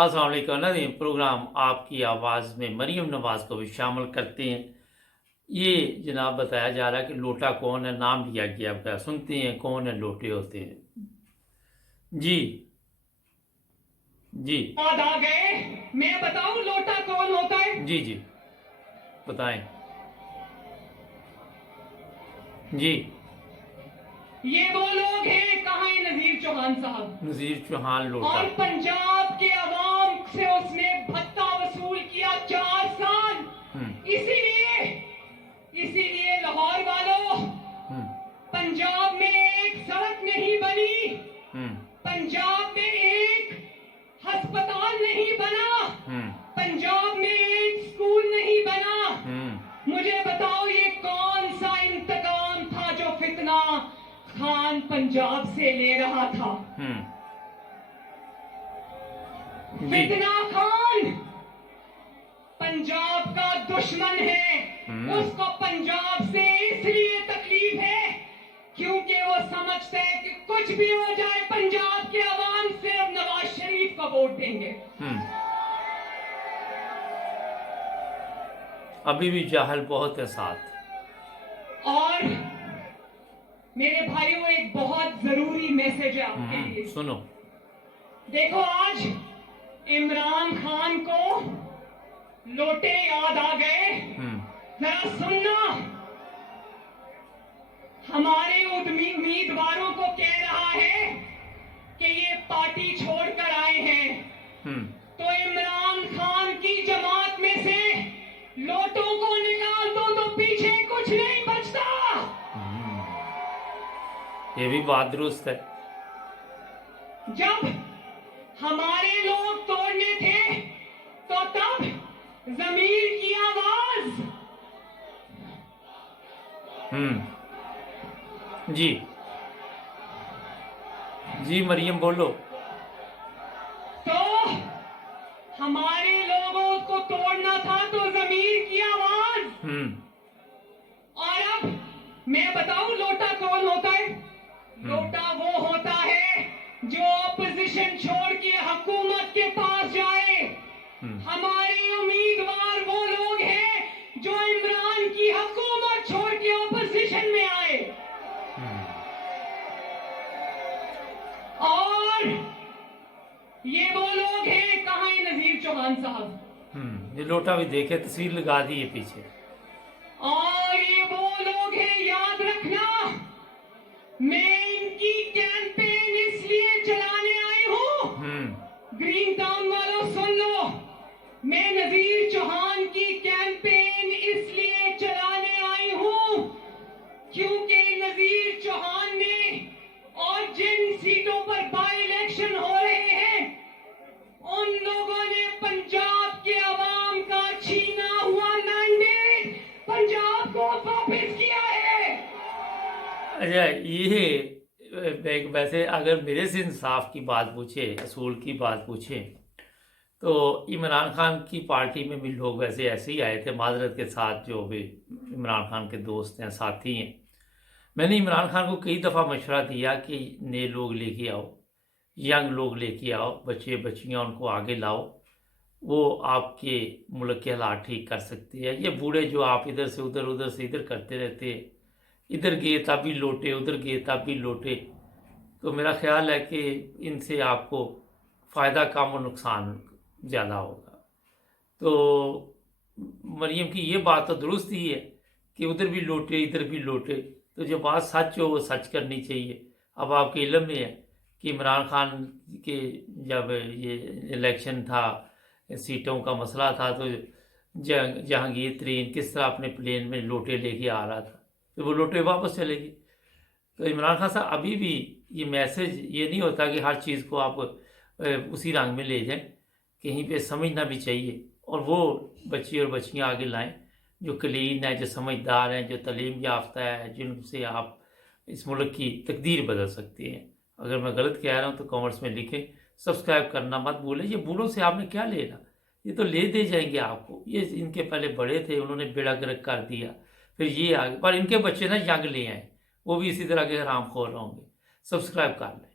अस्सलाम वालेकुम नाज़रीन, प्रोग्राम आपकी आवाज़ में मरीम नवाज़ को भी शामिल करते हैं। ये जनाब बताया जा रहा है कि लोटा कौन है, नाम लिया गया। आप क्या सुनते हैं कौन है लोटे होते हैं? जी जी याद आ गए। मैं बताऊं लोटा कौन होता है? जी जी बताएं। जी ये वो लोग हैं, कहाँ है नजीर चौहान साहब? नज़ीर चौहान लोटा। और पंजाब के अवाम से उसने भत्ता वसूल किया 4 साल। हम्म इसीलिए इसीलिए लाहौर वालों, हम्म पंजाब में एक सड़क नहीं बनी, हम्म पंजाब में एक अस्पताल नहीं बना, हम्म पंजाब में एक स्कूल नहीं बना। हम्म मुझे बताओ ये कौन सा इंतकाम था जो फितना खान पंजाब से ले रहा था? जी फितना खान पंजाब का दुश्मन है। उसको पंजाब से इसलिए तकलीफ है क्योंकि वो समझता है कि कुछ भी हो जाए पंजाब के अवाम सिर्फ नवाज शरीफ को वोट देंगे। अभी भी जाहल बहुत है साथ। और मेरे भाइयों, एक बहुत जरूरी मैसेज है आपके लिए। सुनो। देखो, आज इमरान खान को लोटे याद आ गए। जरा सुनना, हमारे उम्मीदवारों को कह रहा है कि ये पार्टी छोड़कर आए हैं, तो इमरान खान की जमात में से लोटों को निकाल दो तो पीछे कुछ नहीं बचता। ये भी बात दुरुस्त है। जब हमारे लोग तोड़ने थे तो तब जमीर की आवाज। जी जी मरियम बोलो। तो हमारे लोगों को तोड़ना था तो जमीर की आवाज। और अब मैं बताऊं लोटा कौन होता है? लोटा वो होता है जो ऑपोजिशन छोड़ के हुकूमत के पास जाए। हमारे उम्मीदवार वो लोग हैं जो इमरान की हुकूमत छोड़ के ऑपोजिशन में आए। और ये वो लोग हैं, कहाँ है नजीर चौहान साहब? ये लोटा भी देखे, तस्वीर लगा दी है पीछे। और ये वो लोग हैं, याद रखना, मैं इनकी कैंपेन इसलिए चलाने आई हूं। ग्रीन टाउन वालों सुन लो, मैं नजीर चौहान की कैंपेन इसलिए चलाने आई हूं क्योंकि नजीर चौहान ने और जिन सीटों पर बाई इलेक्शन हो रहे हैं उन लोगों ने पंजाब के अवाम का छीना हुआ मैंडेट पंजाब को वापस किया है। अच्छा, ये वैसे अगर मेरे से इंसाफ की बात पूछे, असूल की बात पूछे, तो इमरान खान की पार्टी में भी लोग वैसे ऐसे ही आए थे माजरत के साथ, जो भी इमरान खान के दोस्त हैं, साथी हैं। मैंने इमरान खान को कई दफ़ा मशवरा दिया कि नए लोग लेके आओ, यंग लोग लेके आओ, बच्चे बच्चियां उनको आगे लाओ, वो आपके मुल्क के हालात ठीक कर सकते हैं। ये बूढ़े जो आप इधर से उधर, उधर से इधर करते रहते, इधर गए तब भी लौटे, उधर गए तब भी लौटे, तो मेरा ख्याल है कि इनसे आपको फ़ायदा कम और नुकसान ज़्यादा होगा। तो मरियम की ये बात तो दुरुस्त ही है कि उधर भी लौटे इधर भी लौटे, तो जो बात सच हो वो सच करनी चाहिए। अब आपके इल्म में है कि इमरान खान के जब ये इलेक्शन था, सीटों का मसला था, तो जहांगीर तरीन किस तरह अपने प्लेन में लोटे लेके आ रहा था, तो वो लोटे वापस चले गए। तो इमरान खान साहब, अभी भी ये मैसेज ये नहीं होता कि हर चीज़ को आप उसी रंग में ले जाएं, कहीं पे समझना भी चाहिए, और वो बच्चे और बच्चियाँ आगे लाएं जो क्लीन है, जो समझदार हैं, जो तालीम याफ्ता है, जिनसे आप इस मुल्क की तकदीर बदल सकते हैं। अगर मैं गलत कह रहा हूँ तो कमेंट्स में लिखें। सब्सक्राइब करना मत भूलें। ये बूढ़ों से आपने क्या लेना, ये तो ले दे जाएंगे आपको। ये इनके पहले बड़े थे, उन्होंने बेड़ा गर्क कर दिया, फिर ये आगे, पर इनके बच्चे ना यंग ले आए, वो भी इसी तरह के हरामखोर होंगे। सब्सक्राइब कर लें।